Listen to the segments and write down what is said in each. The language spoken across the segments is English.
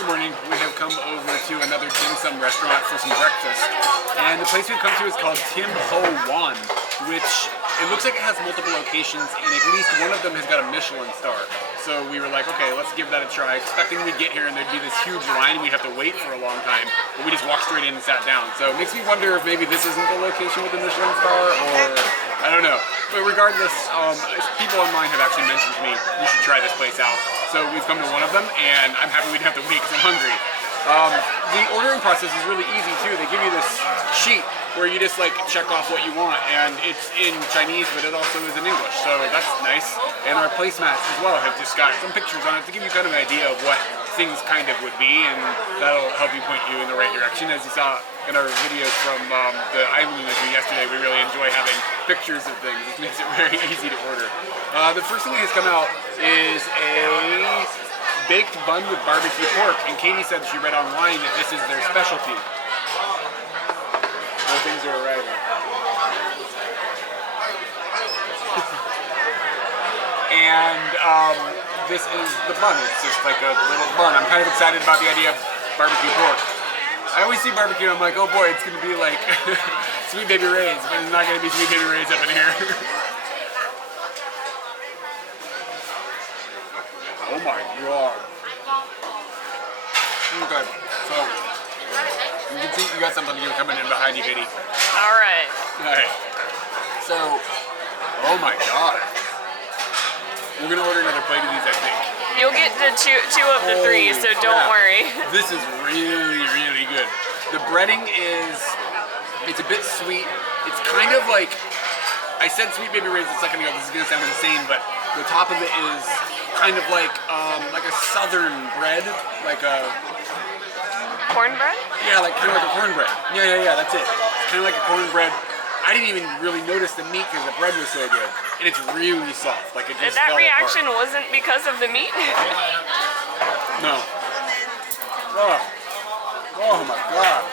Good morning. We have come over to another dim sum restaurant for some breakfast. And the place we've come to is called Tim Ho Wan, which it looks like it has multiple locations and at least one of them has got a Michelin star. So we were like, okay, let's give that a try, expecting we'd get here and there'd be this huge line and we'd have to wait for a long time. But we just walked straight in and sat down. So it makes me wonder if maybe this isn't the location with the Michelin star, or I don't know. But regardless, people online have actually mentioned to me, you should try this place out. So we've come to one of them and I'm happy we didn't have to wait because I'm hungry. The ordering process is really easy too. They give you this sheet where you just like check off what you want, and it's in Chinese, but it also is in English, so that's nice. And our placemats as well have just got some pictures on it to give you kind of an idea of what things kind of would be, and that'll help you point you in the right direction. As you saw in our videos from the island imagery yesterday, we really enjoy having pictures of things. It makes it very easy to order. The first thing that has come out is a baked bun with barbecue pork, and Katie said she read online that this is their specialty. Things are arriving. And this is the bun. It's just like a little bun. I'm kind of excited about the idea of barbecue pork. I always see barbecue and I'm like, oh boy, it's going to be like Sweet Baby Ray's, but it's not going to be Sweet Baby Ray's up in here. Oh my god. Okay, so you can see you got something new coming in behind you, Katie. Alright. Alright. So, oh my god. We're gonna order another plate of these, I think. You'll get the two of the three, so don't worry. This is really, really good. The breading it's a bit sweet. It's kind of like, I said Sweet Baby Ray's a second ago, this is gonna sound insane, but the top of it is kind of like a southern bread, like a cornbread? Yeah, like kind of like a cornbread. Yeah, that's it. It's kind of like a cornbread. I didn't even really notice the meat because the bread was so good, and it's really soft. Like it just That fell reaction apart. wasn't because of the meat? No. Oh my god.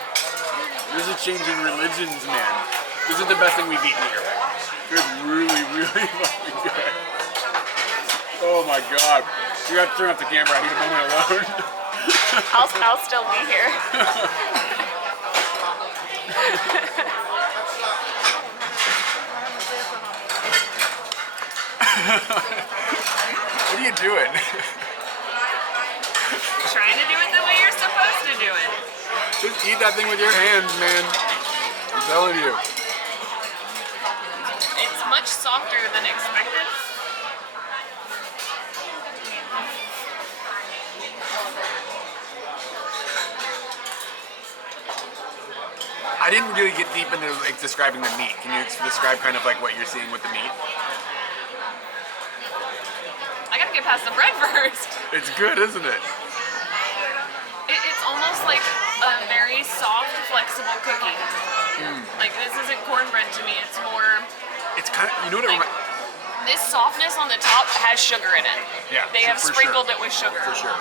This is changing religions, man. This is the best thing we've eaten here. It's really, really fucking good. Oh my god. You have to turn off the camera. I need a moment alone. I'll still be here. What are you doing? Trying to do it the way you're supposed to do it. Just eat that thing with your hands, man. I'm telling you. It's much softer than expected. I didn't really get deep into like describing the meat. Can you describe kind of like what you're seeing with the meat? I gotta get past the bread first. It's good, isn't it? It's almost like a very soft, flexible cookie. Like this isn't cornbread to me. It's more. It's kind of, you know what it reminds. This softness on the top has sugar in it. Yeah, They have for sprinkled sure. it with sugar. For sure.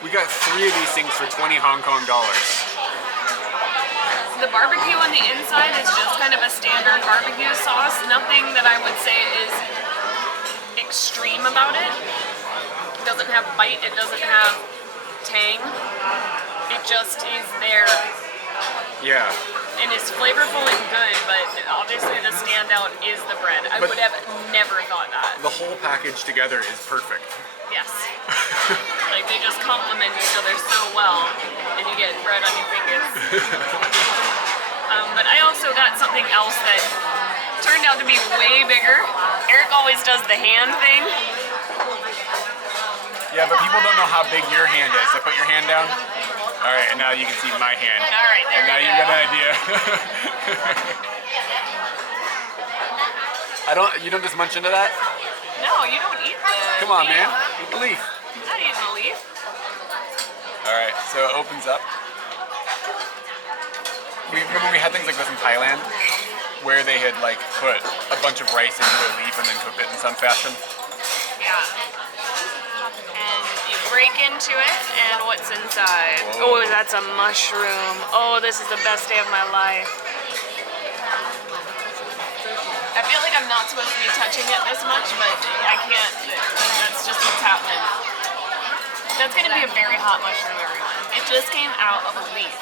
We got 3 of these things for 20 Hong Kong dollars. The barbecue on the inside is just kind of a standard barbecue sauce. Nothing that I would say is extreme about it. It doesn't have bite, it doesn't have tang. It just is there. Yeah. And it's flavorful and good, but obviously the standout is the bread. I would have never thought that. The whole package together is perfect. Yes. Like they just complement each other so well, and you get bread on your fingers. But I also got something else that turned out to be way bigger. Eric always does the hand thing. Yeah, but people don't know how big your hand is. So put your hand down. All right, and now you can see my hand. All right, there and now we you go. got an idea. You don't just munch into that? No, you don't eat the Come on, leaf. man. Eat the leaf. I'm not eating the leaf. All right, so it opens up. Remember we had things like this in Thailand, where they had like put a bunch of rice into a leaf and then cooked it in some fashion. Yeah. And you break into it, and what's inside? Whoa. Oh, that's a mushroom. Oh, this is the best day of my life. I feel like I'm not supposed to be touching it this much, but I can't. That's just what's happening. That's gonna be a very hot mushroom, everyone. It just came out of a leaf.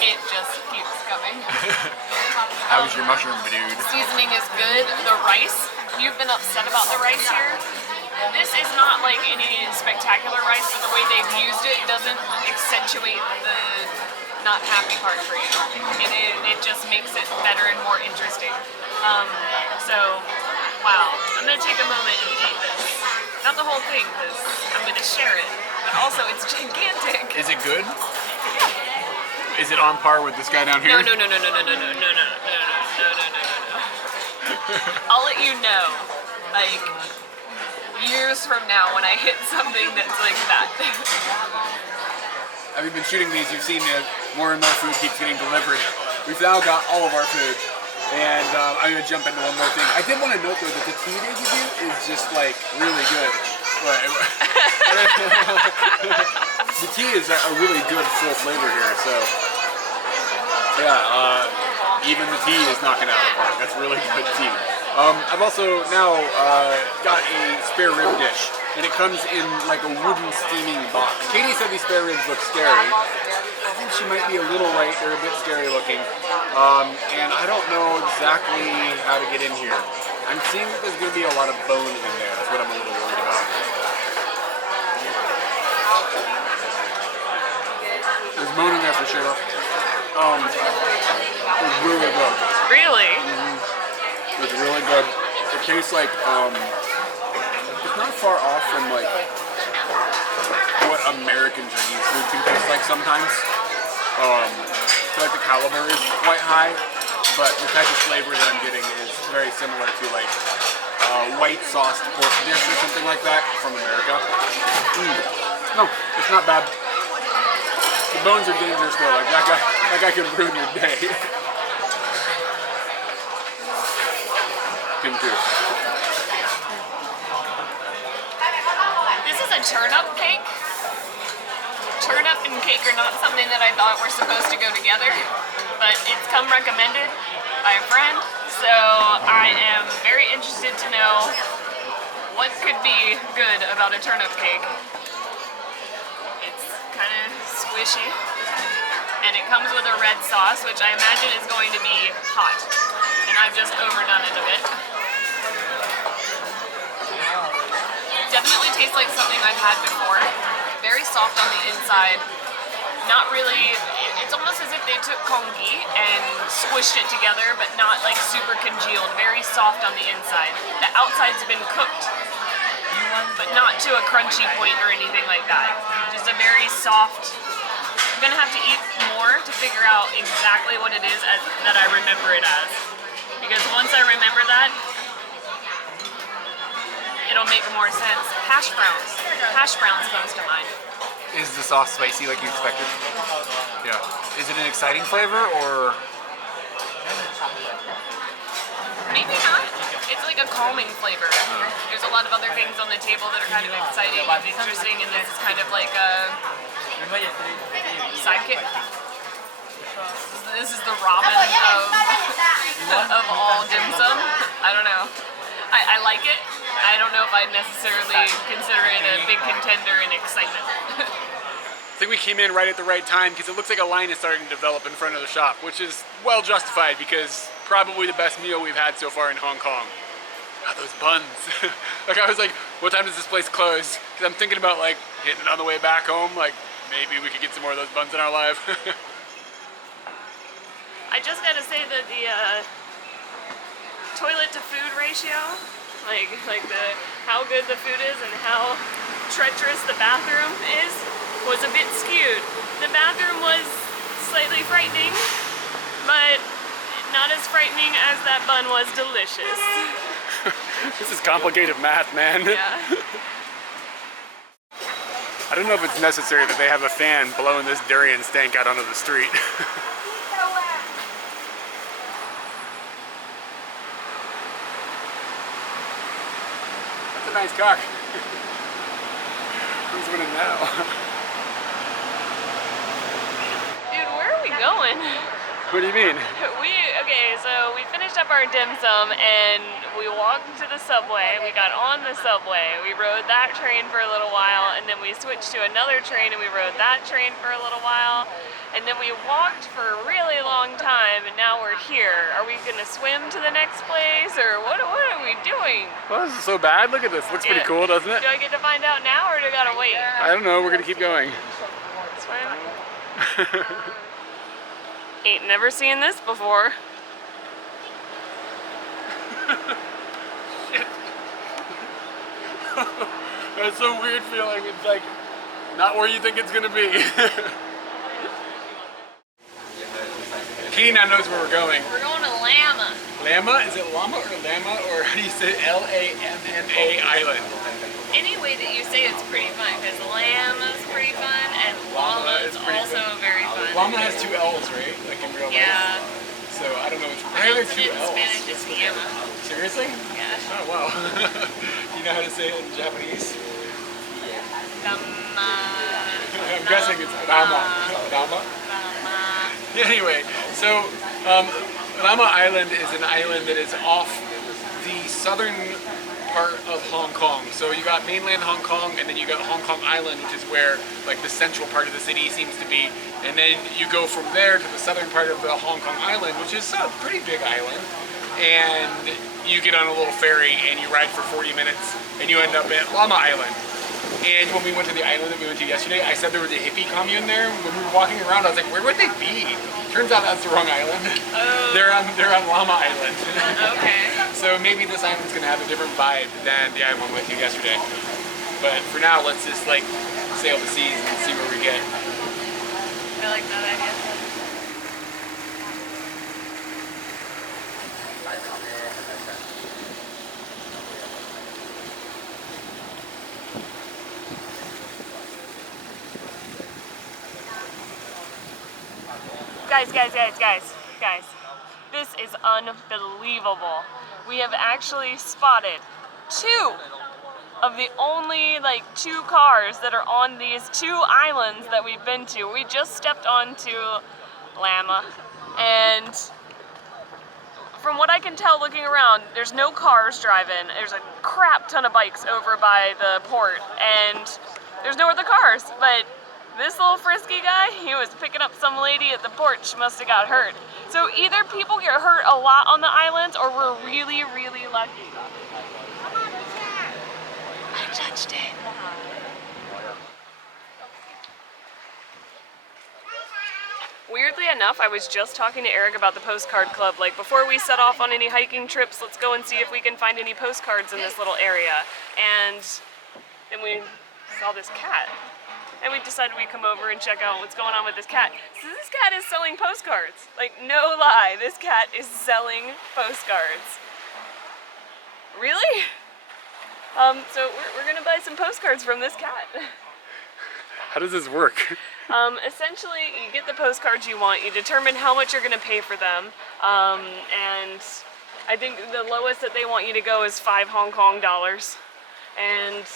It just keeps coming. How was your mushroom, dude? Seasoning is good. The rice, you've been upset about the rice here. This is not like any spectacular rice, but the way they've used it doesn't accentuate the not happy part for you. It just makes it better and more interesting. So, wow. I'm going to take a moment and eat this. Not the whole thing, because I'm going to share it. But also, it's gigantic. Is it good? Is it on par with this guy down here? No. I'll let you know, like, years from now when I hit something that's like that. Have you been shooting these? You've seen more and more food keeps getting delivered. We've now got all of our food. And I'm going to jump into one more thing. I did want to note though that the kyde they give you is just like really good. The tea is a really good full flavor here, so yeah, even the tea is knocking it out of the park. That's really good tea. I've also now got a spare rib dish, and it comes in like a wooden steaming box. Katie said these spare ribs look scary. I think she might be a little right. They're a bit scary looking, and I don't know exactly how to get in here. I'm seeing that there's going to be a lot of bone in there. That's what I'm a little worried about. There's bone in there for sure. It's really good. Really? Mm-hmm. It's really good. It tastes like, it's not far off from like what American Chinese food can taste like sometimes. I feel like the caliber is quite high, but the type of flavor that I'm getting is very similar to like white sauced pork dish or something like that from America. No, it's not bad. The bones are dangerous though, like that guy could ruin your day. Him too. This is a turnip cake. Turnip and cake are not something that I thought were supposed to go together, but it's come recommended by a friend, so I am very interested to know what could be good about a turnip cake. It's kind of squishy, and it comes with a red sauce, which I imagine is going to be hot, and I've just overdone it a bit. Definitely tastes like something I've had before. Very soft on the inside. Not really, it's almost as if they took congee and squished it together, but not like super congealed. Very soft on the inside. The outside's been cooked, but not to a crunchy point or anything like that. Just a very soft. I'm gonna have to eat more to figure out exactly what it is that I remember it as. Because once I remember that, it'll make more sense. Hash browns. Hash browns comes to mind. Is the sauce spicy like you expected? Yeah. Is it an exciting flavor or? Maybe not. It's like a calming flavor. There's a lot of other things on the table that are kind of exciting and interesting, and this is kind of like a sidekick. This is the Robin of all dim sum. I don't know. I like it. I don't know if I'd necessarily consider it a big contender in excitement. I think we came in right at the right time because it looks like a line is starting to develop in front of the shop, which is well justified because probably the best meal we've had so far in Hong Kong. God, those buns. Like I was like, what time does this place close? Because I'm thinking about like hitting it on the way back home. Like maybe we could get some more of those buns in our life. I just gotta say that the toilet to food ratio, like how good the food is and how treacherous the bathroom is, was a bit skewed. The bathroom was slightly frightening, but not as frightening as that bun was delicious. This is complicated math, man. Yeah. I don't know if it's necessary that they have a fan blowing this durian stank out onto the street. a nice cock. Who's winning now? Dude, where are we going? What do you mean? Okay, so we finished up our dim sum and we walked to the subway. We got on the subway. We rode that train for a little while, and then we switched to another train and we rode that train for a little while. And then we walked for a really long time, and now we're here. Are we gonna swim to the next place, or what are we doing? Well, this is so bad. Look at this. Looks pretty cool, doesn't it? Do I get to find out now, or do I gotta wait? I don't know. We're gonna keep going. Swim. Ain't never seen this before. Shit. That's a weird feeling. It's like not where you think it's gonna be. Katie now knows where we're going. We're going to Llama. Llama? Is it Llama or Lamma, or how do you say it? Lamma Island? Any way that you say it's pretty fun, because Llama's pretty fun and Llama is also very fun. Llama has two L's, right? Like in real life. Yeah. So I don't know which. Why are there two In L's? Spanish, it's Llama. Seriously? Yeah. Oh wow. Do you know how to say it in Japanese? Llama. I'm guessing it's Llama. Llama? Anyway, so Llama Island is an island that is off the southern part of Hong Kong. So you got mainland Hong Kong, and then you got Hong Kong Island, which is where like the central part of the city seems to be. And then you go from there to the southern part of the Hong Kong Island, which is a pretty big island. And you get on a little ferry and you ride for 40 minutes and you end up at Llama Island. And when we went to the island that we went to yesterday, I said there was a hippie commune there. When we were walking around, I was like, where would they be? Turns out that's the wrong island. Oh. They're on Llama Island. Okay. So maybe this island's gonna have a different vibe than the island we went to yesterday. But for now, let's just like sail the seas and see where we get. I like that idea. Guys, this is unbelievable. We have actually spotted two of the only two cars that are on these two islands that we've been to. We just stepped onto Llama, and from what I can tell looking around, there's no cars driving. There's a crap ton of bikes over by the port, and there's no other cars, but this little frisky guy, he was picking up some lady at the port. She must have got hurt. So either people get hurt a lot on the islands, or we're really, really lucky. I touched it. Weirdly enough, I was just talking to Eric about the postcard club. Like, before we set off on any hiking trips, let's go and see if we can find any postcards in this little area. And then we saw this cat. And we decided we'd come over and check out what's going on with this cat. So this cat is selling postcards. Like, no lie, this cat is selling postcards. Really? So we're gonna buy some postcards from this cat. How does this work? Essentially, you get the postcards you want, you determine how much you're gonna pay for them, and I think the lowest that they want you to go is 5 Hong Kong dollars. And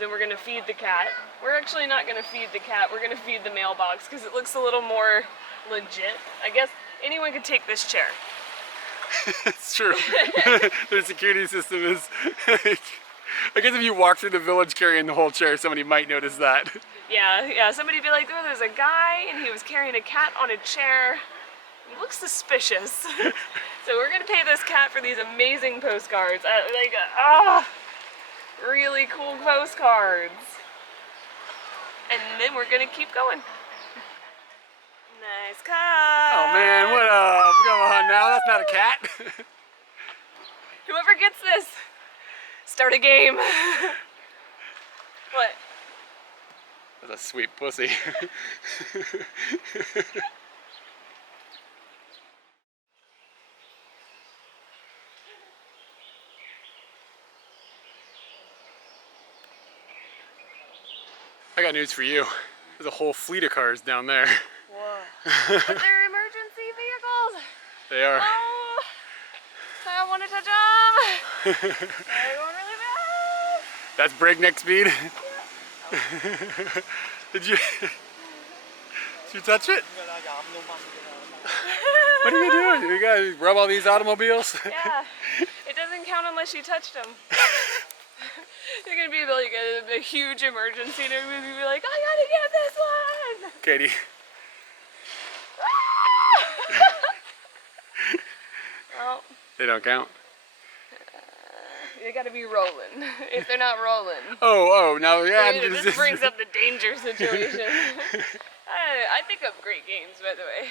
then we're gonna feed the cat. We're actually not gonna feed the cat, we're gonna feed the mailbox because it looks a little more legit. I guess anyone could take this chair. It's true. Their security system is I guess if you walk through the village carrying the whole chair, somebody might notice that. Yeah, somebody'd be like, oh, there's a guy and he was carrying a cat on a chair. He looks suspicious. So we're gonna pay this cat for these amazing postcards. Really cool postcards. And then we're gonna keep going. Nice cut. Oh man, what up? Come on now, that's not a cat. Whoever gets this, start a game. What? That's a sweet pussy. I got news for you. There's a whole fleet of cars down there. Whoa. But they're emergency vehicles. They are. Oh, I don't want to touch them. They're going really bad. That's breakneck speed? Did you touch it? What are you doing? You gotta rub all these automobiles? Yeah, it doesn't count unless you touched them. You're gonna be like a huge emergency and everybody's gonna be like, I gotta get this one! Katie. Well, They don't count. They gotta be rolling. If they're not rolling. Oh, now yeah. This brings up the danger situation. I think of great games, by the way.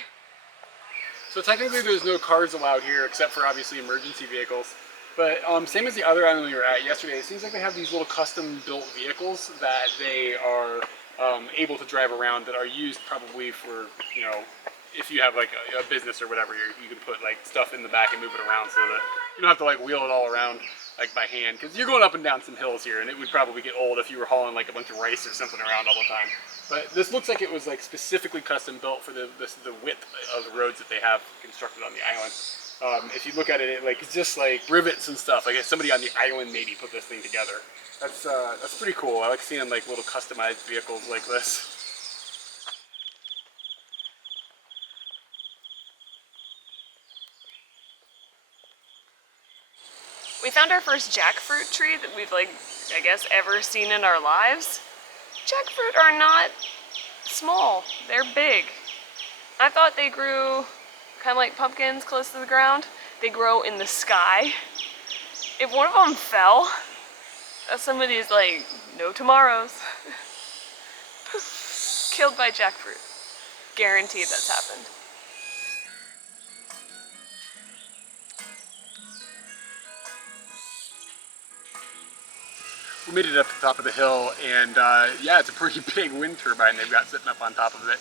So technically there's no cars allowed here except for obviously emergency vehicles. But same as the other island we were at yesterday, it seems like they have these little custom built vehicles that they are able to drive around that are used probably for, you know, if you have like a business or whatever, you can put like stuff in the back and move it around so that you don't have to like wheel it all around like by hand, because you're going up and down some hills here and it would probably get old if you were hauling like a bunch of rice or something around all the time. But this looks like it was like specifically custom built for the width of the roads that they have constructed on the island. If you look at it, it's just like rivets and stuff. Like somebody on the island maybe put this thing together. That's pretty cool. I like seeing like little customized vehicles like this. We found our first jackfruit tree that we've I guess ever seen in our lives. Jackfruit are not small, they're big. I thought they grew kind of like pumpkins close to the ground. They grow in the sky. If one of them fell, some of these no tomorrows. Killed by jackfruit. Guaranteed that's happened. We made it up to the top of the hill, and yeah, it's a pretty big wind turbine they've got sitting up on top of it.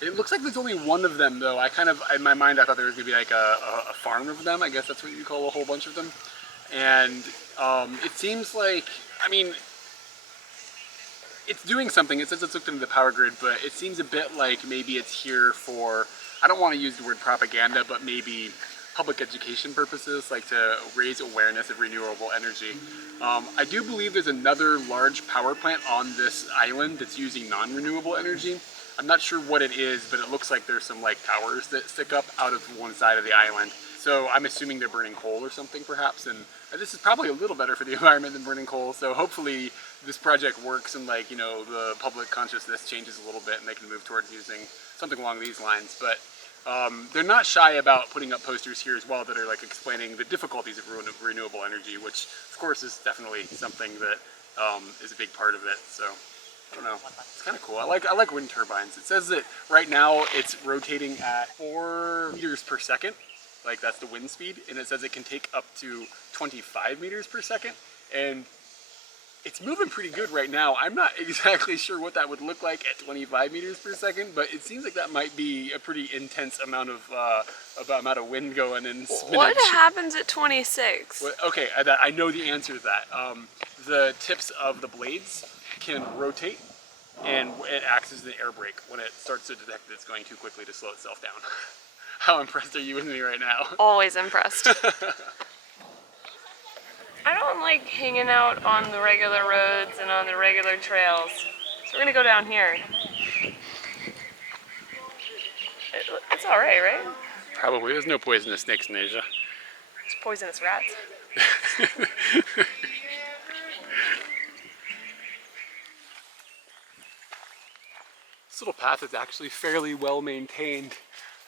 It looks like there's only one of them, though. In my mind, I thought there was going to be like a farm of them. I guess that's what you call a whole bunch of them. And it seems like, I mean, it's doing something. It says it's hooked into the power grid, but it seems a bit like maybe it's here for, I don't want to use the word propaganda, but maybe public education purposes, like to raise awareness of renewable energy. I do believe there's another large power plant on this island that's using non-renewable energy. I'm not sure what it is, but it looks like there's some towers that stick up out of one side of the island. So I'm assuming they're burning coal or something perhaps, and this is probably a little better for the environment than burning coal, so hopefully this project works and the public consciousness changes a little bit and they can move towards using something along these lines. But they're not shy about putting up posters here as well that are explaining the difficulties of renewable energy, which of course is definitely something that is a big part of it. So I don't know, it's kind of cool. I like wind turbines. It says that right now it's rotating at 4 meters per second, that's the wind speed, and it says it can take up to 25 meters per second, and it's moving pretty good right now. I'm not exactly sure what that would look like at 25 meters per second, but it seems like that might be a pretty intense amount of wind going and spinach. What happens at 26? Okay, I know the answer to that. The tips of the blades can rotate, and it acts as an air brake when it starts to detect that it's going too quickly to slow itself down. How impressed are you with me right now? Always impressed. I don't like hanging out on the regular roads and on the regular trails, so we're gonna go down here. It's alright, right? Probably. There's no poisonous snakes in Asia. It's poisonous rats. This little path is actually fairly well maintained.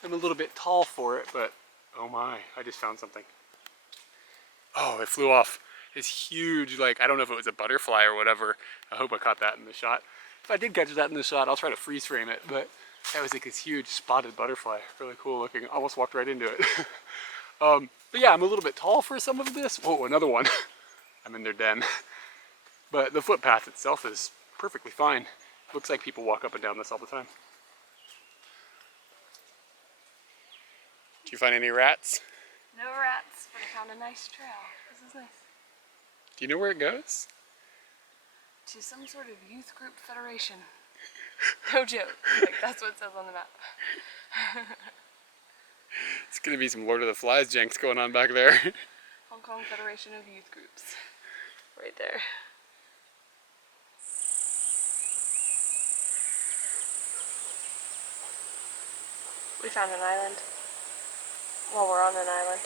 I'm a little bit tall for it, but oh my, I just found something. Oh, it flew off. It's huge, I don't know if it was a butterfly or whatever. I hope I caught that in the shot. If I did catch that in the shot, I'll try to freeze frame it, but that was this huge spotted butterfly. Really cool looking. Almost walked right into it. But yeah, I'm a little bit tall for some of this. Whoa, another one. I'm in their den. But the footpath itself is perfectly fine. Looks like people walk up and down this all the time. Did you find any rats? No rats, but I found a nice trail. This is nice. Do you know where it goes? To some sort of youth group federation. No joke. That's what it says on the map. It's gonna be some Lord of the Flies janks going on back there. Hong Kong Federation of Youth Groups. Right there. We found an island. Well, we're on an island.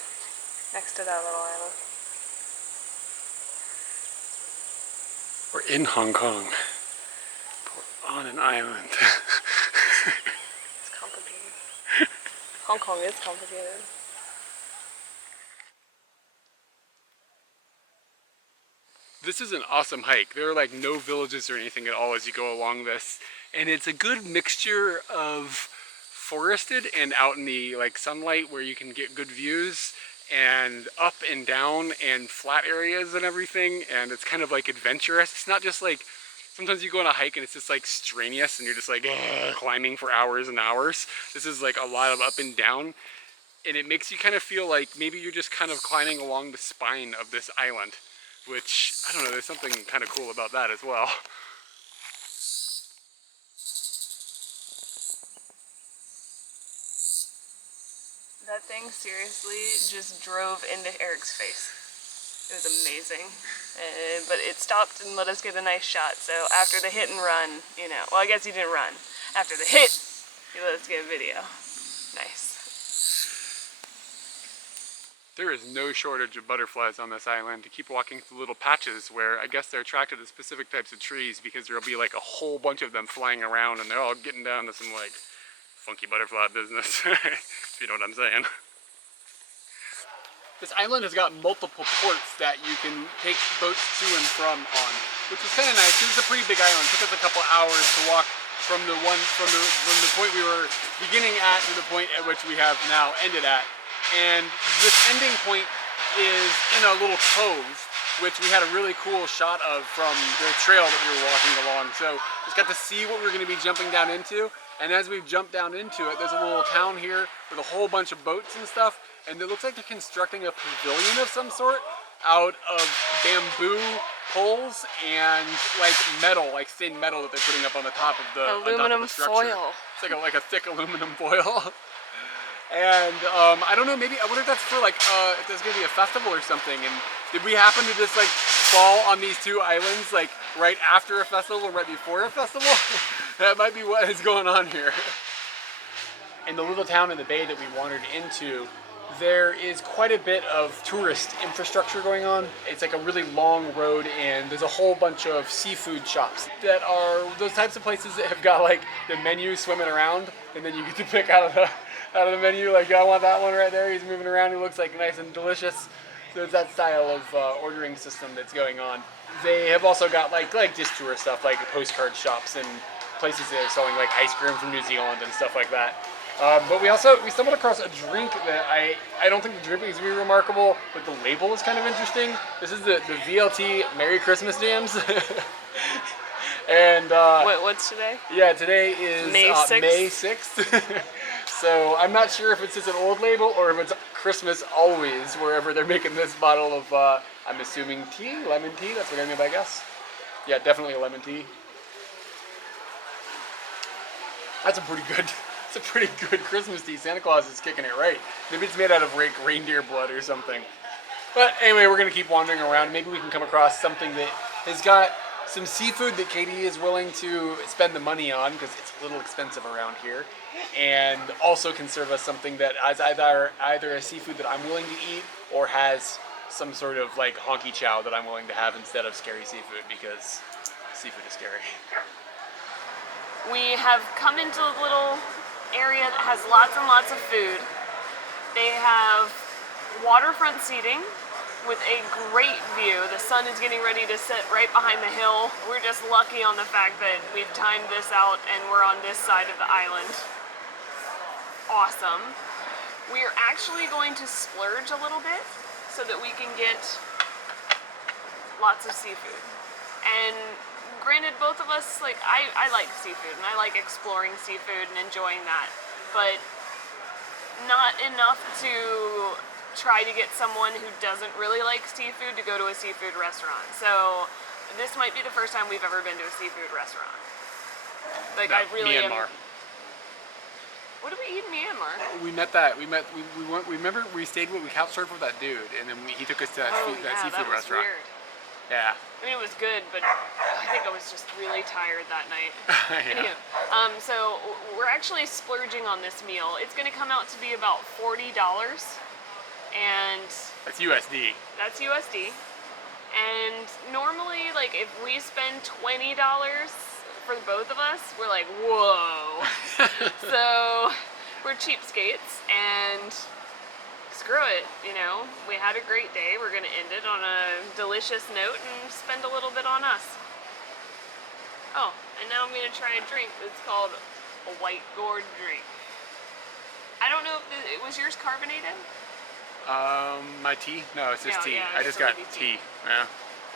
Next to that little island. We're in Hong Kong. We're on an island. It's complicated. Hong Kong is complicated. This is an awesome hike. There are like no villages or anything at all as you go along this. And it's a good mixture of forested and out in the like sunlight where you can get good views, and up and down and flat areas and everything. And it's kind of like adventurous. It's not just like, sometimes you go on a hike and it's just like strenuous and you're just like climbing for hours and hours. This is like a lot of up and down. And it makes you kind of feel like maybe you're just kind of climbing along the spine of this island. Which, I don't know, there's something kind of cool about that as well. That thing seriously just drove into Eric's face. It was amazing. But it stopped and let us get a nice shot. So after the hit and run, you know, well, I guess he didn't run. After the hit, he let us get a video. Nice. There is no shortage of butterflies on this island. You keep walking through little patches where I guess they're attracted to specific types of trees because there'll be like a whole bunch of them flying around and they're all getting down to some like funky butterfly business, if you know what I'm saying. This island has got multiple ports that you can take boats to and from on, which is kind of nice. This is a pretty big island. It took us a couple hours to walk from the point we were beginning at to the point at which we have now ended at. And this ending point is in a little cove, which we had a really cool shot of from the trail that we were walking along. So just got to see what we're going to be jumping down into. And as we've jumped down into it, there's a little town here with a whole bunch of boats and stuff. And it looks like they're constructing a pavilion of some sort out of bamboo poles and like metal, like thin metal that they're putting up on the top of the aluminum foil. It's like a thick aluminum foil. And I don't know, maybe, I wonder if that's for like, if there's gonna be a festival or something. And did we happen to just like fall on these two islands like right after a festival or right before a festival? That might be what is going on here. In the little town in the bay that we wandered into, there is quite a bit of tourist infrastructure going on. It's like a really long road and there's a whole bunch of seafood shops that are those types of places that have got like the menu swimming around and then you get to pick out of the menu, like I want that one right there, he's moving around, he looks like nice and delicious. So it's that style of ordering system that's going on. They have also got like just tourist stuff, like postcard shops and places that are selling like ice cream from New Zealand and stuff like that. But we stumbled across a drink that I don't think the drink is really remarkable, but the label is kind of interesting. This is the VLT Merry Christmas Jams. And Wait, what's today? Yeah, today is May 6th. May 6th. So I'm not sure if it's just an old label or if it's Christmas always, wherever they're making this bottle of, I'm assuming tea, lemon tea, that's what I mean by guess. Yeah, definitely a lemon tea. That's a pretty good Christmas tea. Santa Claus is kicking it right. Maybe it's made out of reindeer blood or something. But anyway, we're gonna keep wandering around. Maybe we can come across something that has got some seafood that Kyde is willing to spend the money on because it's a little expensive around here, and also can serve us something that is either a seafood that I'm willing to eat or has some sort of like honky chow that I'm willing to have instead of scary seafood because seafood is scary. We have come into a little area that has lots and lots of food. They have waterfront seating with a great view. The sun is getting ready to set right behind the hill. We're just lucky on the fact that we've timed this out and we're on this side of the island. Awesome. We're actually going to splurge a little bit so that we can get lots of seafood. And granted, both of us, like, I like seafood and I like exploring seafood and enjoying that, but not enough to try to get someone who doesn't really like seafood to go to a seafood restaurant. So this might be the first time we've ever been to a seafood restaurant. Like, no, I really Myanmar. What did we eat in Myanmar? We remember we stayed with, we couch surfed with that dude, and then he took us to that seafood that was restaurant. Weird. Yeah, I mean, it was good, but I think I was just really tired that night. Yeah. Anywho, so we're actually splurging on this meal. It's going to come out to be about $40, and That's USD. that's USD. And normally, like, if we spend $20 for both of us, we're like, whoa. So we're cheapskates, and screw it, you know. We had a great day. We're gonna end it on a delicious note and spend a little bit on us. Oh, and now I'm gonna try a drink that's called a white gourd drink. I don't know if was yours carbonated? My tea? No, it's just No, tea. yeah, I it's just got already tea. Yeah.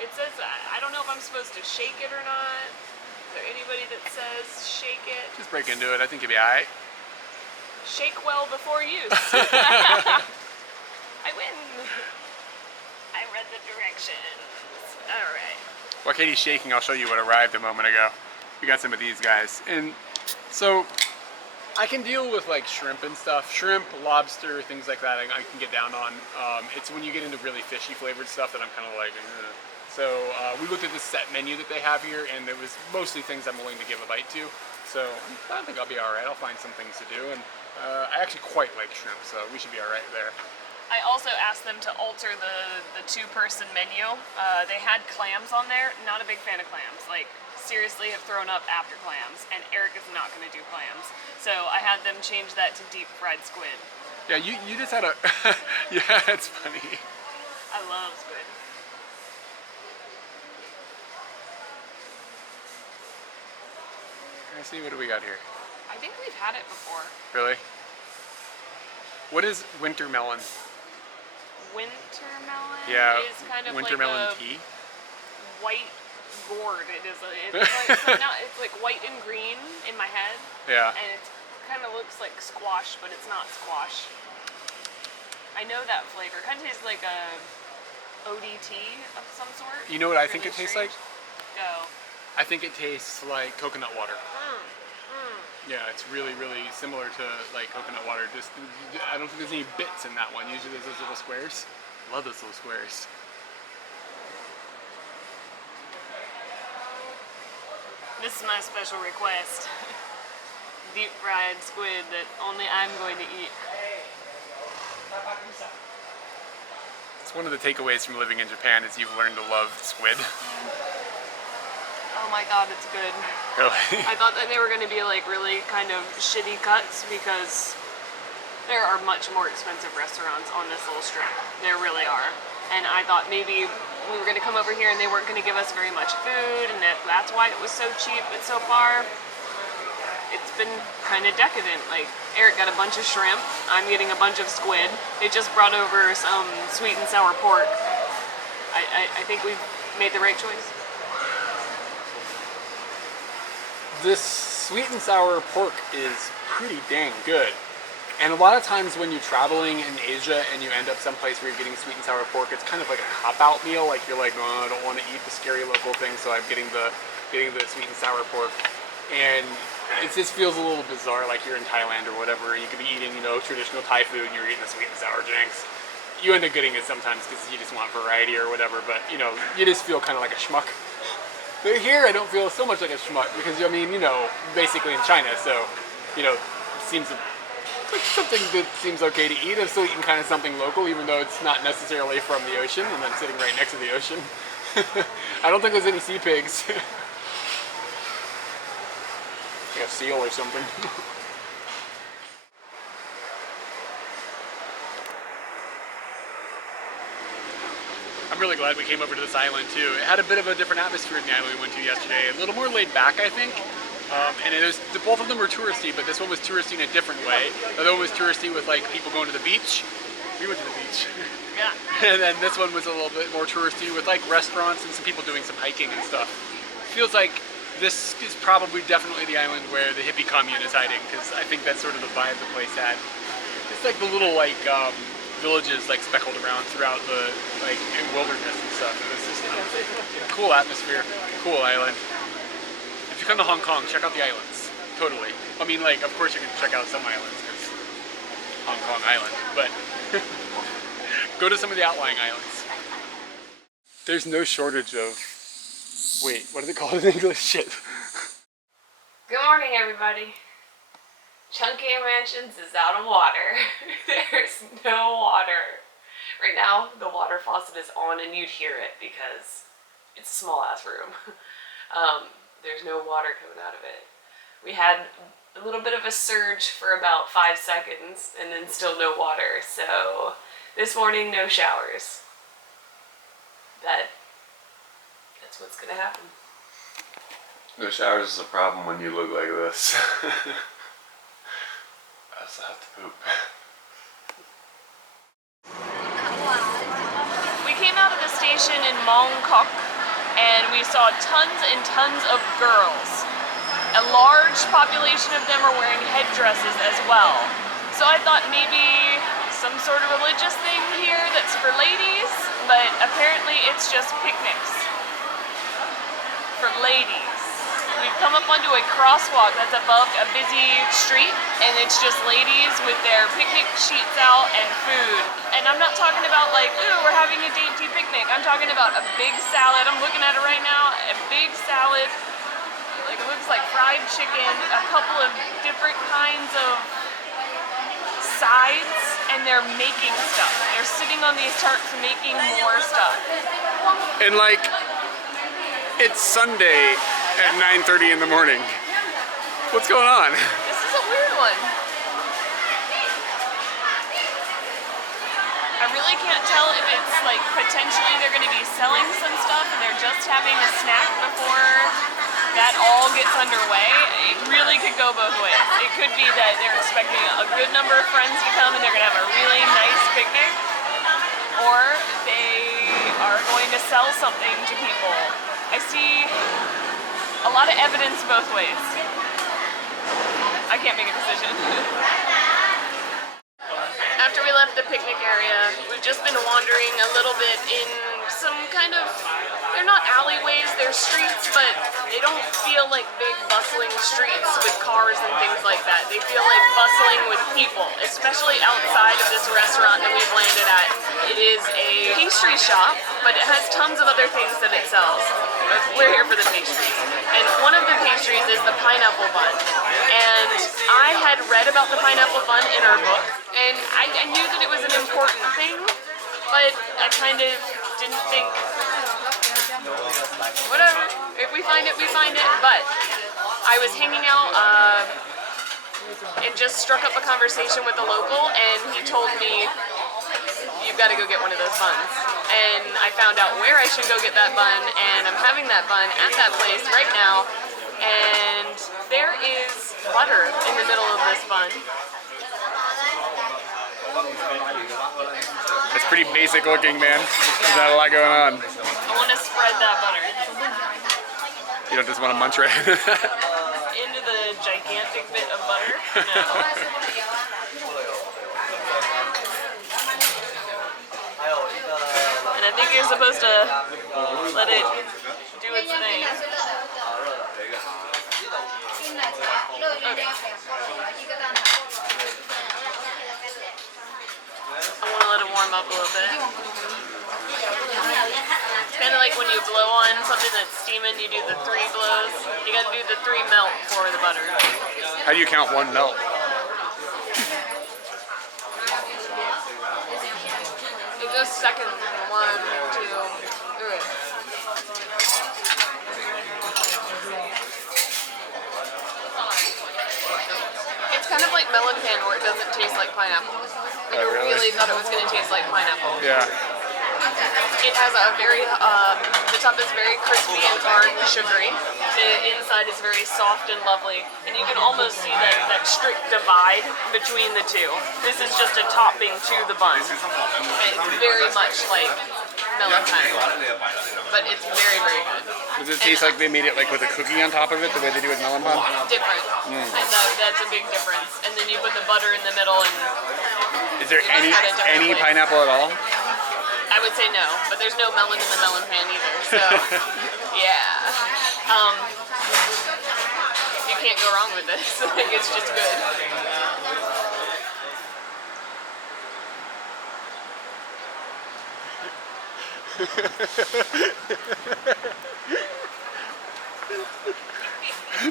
It says, I don't know if I'm supposed to shake it or not. Is there anybody that says shake it? Just break into it. I think you'll be alright. Shake well before use. I win. I read the directions. All right. While Katie's shaking, I'll show you what arrived a moment ago. We got some of these guys. And so I can deal with like shrimp and stuff. Shrimp, lobster, things like that I can get down on. It's when you get into really fishy flavored stuff that I'm kind of like, ugh. So we looked at this set menu that they have here, and it was mostly things I'm willing to give a bite to. So I think I'll be all right. I'll find some things to do. And I actually quite like shrimp, so we should be all right there. I also asked them to alter the two-person menu. They had clams on there. Not a big fan of clams. Like, seriously have thrown up after clams, and Eric is not going to do clams. So I had them change that to deep fried squid. Yeah, you just had a... Yeah, it's funny. I love squid. Can I see, what do we got here? I think we've had it before. Really? What is winter melon? Winter melon is kind of winter like melon a tea. white gourd. It's like white and green in my head. Yeah. And it kind of looks like squash, but it's not squash. I know that flavor. Kind of tastes like a ODT of some sort. You know what I Really think it tastes strange. like? Go. I think it tastes like coconut water. Yeah, it's really, really similar to like coconut water. Just, I don't think there's any bits in that one. Usually there's those little squares. I love those little squares. This is my special request. Deep fried squid that only I'm going to eat. It's one of the takeaways from living in Japan is you've learned to love squid. Oh my god, it's good. Really? I thought that they were going to be like really kind of shitty cuts because there are much more expensive restaurants on this little strip. There really are. And I thought maybe we were going to come over here and they weren't going to give us very much food and that's why it was so cheap. But so far, it's been kind of decadent. Like, Eric got a bunch of shrimp. I'm getting a bunch of squid. They just brought over some sweet and sour pork. I think we've made the right choice. This sweet and sour pork is pretty dang good. And a lot of times when you're traveling in Asia and you end up someplace where you're getting sweet and sour pork, it's kind of like a cop-out meal. Like you're like, oh, I don't want to eat the scary local thing, so I'm getting the sweet and sour pork. And it just feels a little bizarre, like you're in Thailand or whatever, and you could be eating, you know, traditional Thai food and you're eating the sweet and sour drinks. You end up getting it sometimes because you just want variety or whatever, but you know, you just feel kind of like a schmuck. But here I don't feel so much like a schmuck because, I mean, you know, basically in China, so, you know, it seems like something that seems okay to eat. I'm still eating kind of something local, even though it's not necessarily from the ocean, and I'm sitting right next to the ocean. I don't think there's any sea pigs. Like a seal or something. I'm really glad we came over to this island too. It had a bit of a different atmosphere than the island we went to yesterday. A little more laid back, I think. And both of them were touristy, but this one was touristy in a different way. The other one was touristy with like people going to the beach. We went to the beach. Yeah. And then this one was a little bit more touristy with like restaurants and some people doing some hiking and stuff. Feels like this is probably definitely the island where the hippie commune is hiding, because I think that's sort of the vibe the place had. It's like the little like villages like speckled around throughout the like wilderness and stuff. It was just a cool atmosphere, cool island. If you come to Hong Kong, check out the islands. Totally. I mean, like, of course you can check out some islands because Hong Kong Island, but go to some of the outlying islands. There's no shortage of Wait, what is it called in English? Shit. Good morning, everybody. Chunky Mansions is out of water. There's no water. Right now, the water faucet is on and you'd hear it because it's a small ass room. There's no water coming out of it. We had a little bit of a surge for about 5 seconds and then still no water. So this morning, no showers. That's what's gonna happen. No showers is a problem when you look like this. I also have to poop. We came out of the station in Mong Kok and we saw tons and tons of girls. A large population of them are wearing headdresses as well. So I thought maybe some sort of religious thing here that's for ladies, but apparently it's just picnics for ladies. We've come up onto a crosswalk that's above a busy street, and it's just ladies with their picnic sheets out and food. And I'm not talking about like, ooh, we're having a dainty picnic. I'm talking about a big salad. I'm looking at it right now, a big salad. Like, it looks like fried chicken, a couple of different kinds of sides, and they're making stuff. They're sitting on these tarps making more stuff. And like, it's Sunday at 9:30 in the morning. What's going on? This is a weird one. I really can't tell if it's like potentially they're going to be selling some stuff and they're just having a snack before that all gets underway. It really could go both ways. It could be that they're expecting a good number of friends to come and they're going to have a really nice picnic, or they are going to sell something to people. I see a lot of evidence both ways. I can't make a decision. After we left the picnic area, we've just been wandering a little bit in some kind of, they're not alleyways, they're streets, but they don't feel like big bustling streets with cars and things like that. They feel like bustling with people, especially outside of this restaurant that we've landed at. It is a pastry shop, but it has tons of other things that it sells. But we're here for the pastries. And one of the pastries is the pineapple bun. And I had read about the pineapple bun in our book, and I knew that it was an important thing, but I kind of didn't think, whatever, if we find it, we find it. But I was hanging out and just struck up a conversation with a local, and he told me, you've got to go get one of those buns. And I found out where I should go get that bun, and I'm having that bun at that place right now. And there is butter in the middle of this bun. It's pretty basic looking, man. There's not a lot going on. I want to spread that butter You don't just want to munch right into the gigantic bit of butter. No. And I think you're supposed to let it do its thing. Okay. I want to let it warm up a little bit. It's kind of like when you blow on something that's steaming, you do the 3 blows. You got to do the 3 melt for the butter. How do you count one melt? It goes seconds. 1, 2, 3. It's kind of like melon pan where it doesn't taste like pineapple. Like, Oh, I really? really thought it was going to taste like pineapple. Yeah. It has a very, the top is very crispy and hard and sugary. The inside is very soft and lovely. And you can almost see that strict divide between the two. This is just a topping to the bun. It's very much like melon pan. But it's very, very good. Does it taste like they made it like with a cookie on top of it, the way they do with melon pan? Different. And that's a big difference. And then you put the butter in the middle and... Is there any pineapple at all? I would say no, but there's no melon in the melon pan either, so yeah. You can't go wrong with this. Like, it's just good.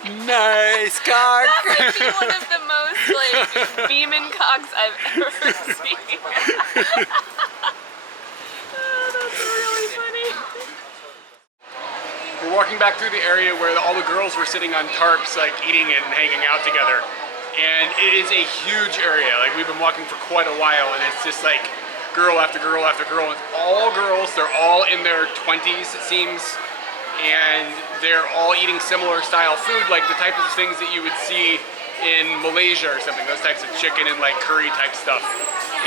Nice cock. That might be one of the most like beaming cocks I've ever seen. Oh, that's really funny. We're walking back through the area where all the girls were sitting on tarps, like eating and hanging out together. And it is a huge area. Like we've been walking for quite a while, and it's just like girl after girl after girl. It's all girls. They're all in their 20s, it seems, and they're all eating similar style food, like the type of things that you would see in Malaysia or something. Those types of chicken and like curry type stuff.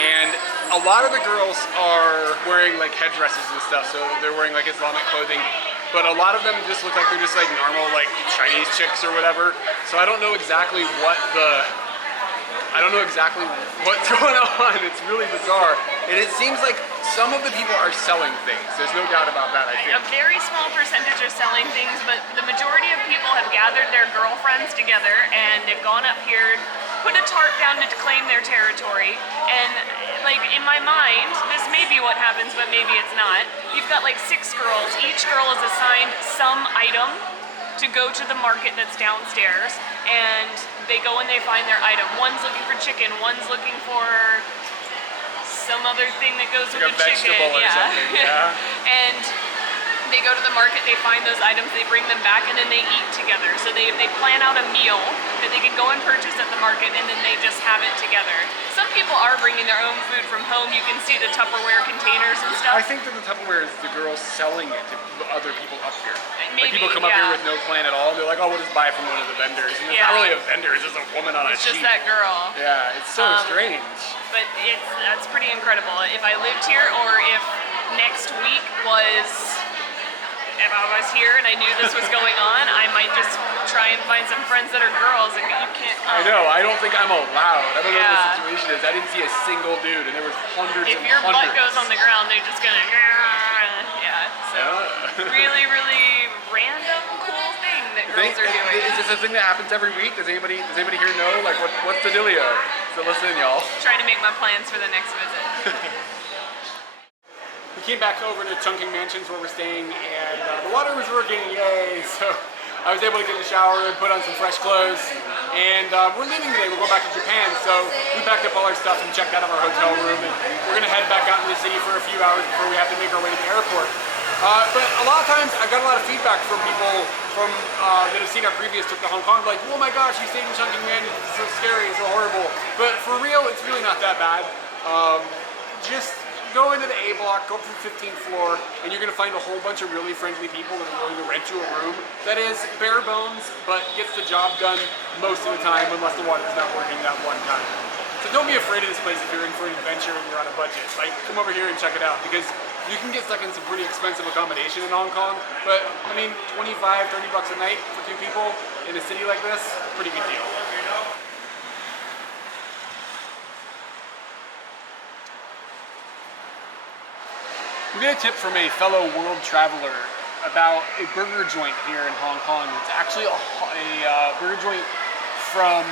And a lot of the girls are wearing like headdresses and stuff, so they're wearing like Islamic clothing. But a lot of them just look like they're just like normal like Chinese chicks or whatever. So I don't know exactly what's going on. It's really bizarre. And it seems like some of the people are selling things. There's no doubt about that, I think. A very small percentage are selling things, but the majority of people have gathered their girlfriends together and they've gone up here, put a tarp down to claim their territory, and like in my mind, this may be what happens, but maybe it's not. You've got like 6 girls. Each girl is assigned some item to go to the market that's downstairs, and they go and they find their item. One's looking for chicken, one's looking for some other thing that goes like with the chicken. Or something, yeah. And they go to the market, they find those items, they bring them back, and then they eat together. So they plan out a meal that they can go and purchase at the market, and then they just have it together. Some people are bringing their own food from home. You can see the Tupperware containers and stuff. I think that the Tupperware is the girls selling it to other people up here. Maybe, like people come up here with no plan at all. They're like, oh, we'll just buy from one of the vendors. And it's not really a vendor, it's just a woman on a sheet. It's just that girl. Yeah, it's so strange. But that's pretty incredible. If I lived here, or if next week was, if I was here and I knew this was going on, I might just try and find some friends that are girls, and you can't come. I know, I don't think I'm allowed. I don't know what the situation is. I didn't see a single dude, and there was hundreds If and your hundreds. butt goes on the ground, they're just gonna, so really, really random, cool thing that girls are doing. Is this a thing that happens every week? Does anybody here know? Like, what's the dealio? So listen, y'all. Trying to make my plans for the next visit. We came back over to Chungking Mansions where we're staying, and the water was working, yay! So I was able to get in the shower and put on some fresh clothes. And we're leaving today, we're going back to Japan, so we packed up all our stuff and checked out of our hotel room, and we're going to head back out in the city for a few hours before we have to make our way to the airport. But a lot of times I got a lot of feedback from people that have seen our previous trip to Hong Kong, like, oh my gosh, you stayed in Chungking Mansions, it's so scary, it's so horrible. But for real, it's really not that bad. Just go into the A block, go up to the 15th floor, and you're going to find a whole bunch of really friendly people that are willing to rent you a room that is bare bones, but gets the job done most of the time, unless the water's not working that one time. So don't be afraid of this place if you're in for an adventure and you're on a budget. Like, come over here and check it out, because you can get stuck in some pretty expensive accommodation in Hong Kong, but I mean, 25, 30 bucks a night for 2 people in a city like this, pretty good deal. We got a tip from a fellow world traveler about a burger joint here in Hong Kong. It's actually a burger joint from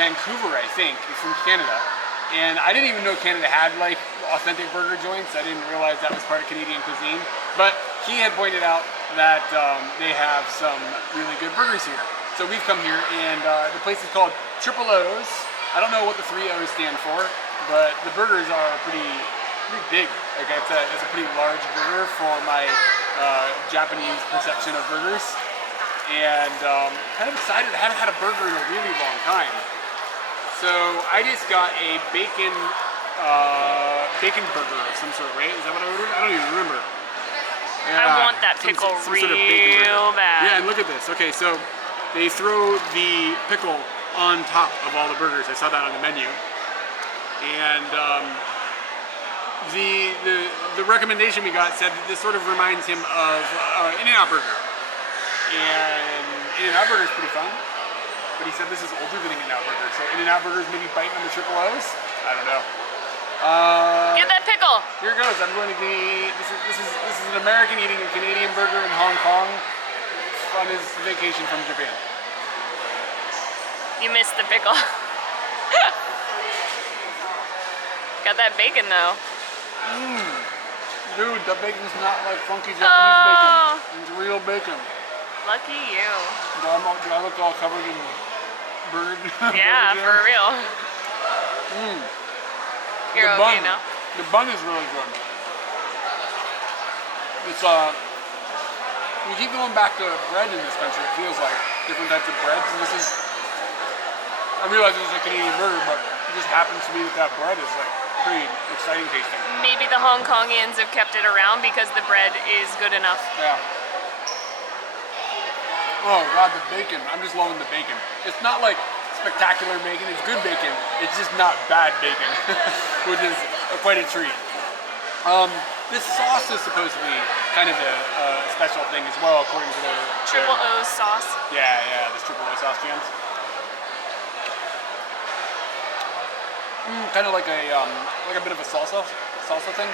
Vancouver, I think, from Canada. And I didn't even know Canada had like authentic burger joints. I didn't realize that was part of Canadian cuisine. But he had pointed out that they have some really good burgers here. So we've come here, and the place is called Triple O's. I don't know what the 3 O's stand for, but the burgers are pretty big. Like it's a pretty large burger for my Japanese perception of burgers, and kind of excited. I haven't had a burger in a really long time, so I just got a bacon burger of some sort, right? Is that what I ordered? I don't even remember. Yeah, I want that pickle some sort of bacon real burger. bad. Yeah, and look at this. Okay, so they throw the pickle on top of all the burgers. I saw that on the menu, and the recommendation we got said that this sort of reminds him of In-N-Out Burger. And In-N-Out Burger is pretty fun, but he said this is older than In-N-Out Burger. So In-N-Out Burger is maybe biting on the Triple O's? I don't know. Get that pickle! Here goes. I'm going to be. This is an American eating a Canadian burger in Hong Kong on his vacation from Japan. You missed the pickle. Got that bacon though. Dude, the bacon's not like funky Japanese bacon. It's real bacon. Lucky you. Do I look all covered in bird? Yeah, burger for jam? real. You're The okay bun, now. The bun is really good. It's we keep going back to bread in this country. It feels like different types of breads, and this is. I realize this is a Canadian burger, but it just happens to be that bread is like pretty exciting tasting. Maybe the Hong Kongians have kept it around because the bread is good enough. Yeah. Oh god, the bacon. I'm just loving the bacon. It's not like spectacular bacon, it's good bacon. It's just not bad bacon, which is quite a treat. This sauce is supposed to be kind of a special thing as well, according to their... Triple O's sauce. Yeah, this triple O sauce jams. Kind of like a bit of a salsa thing.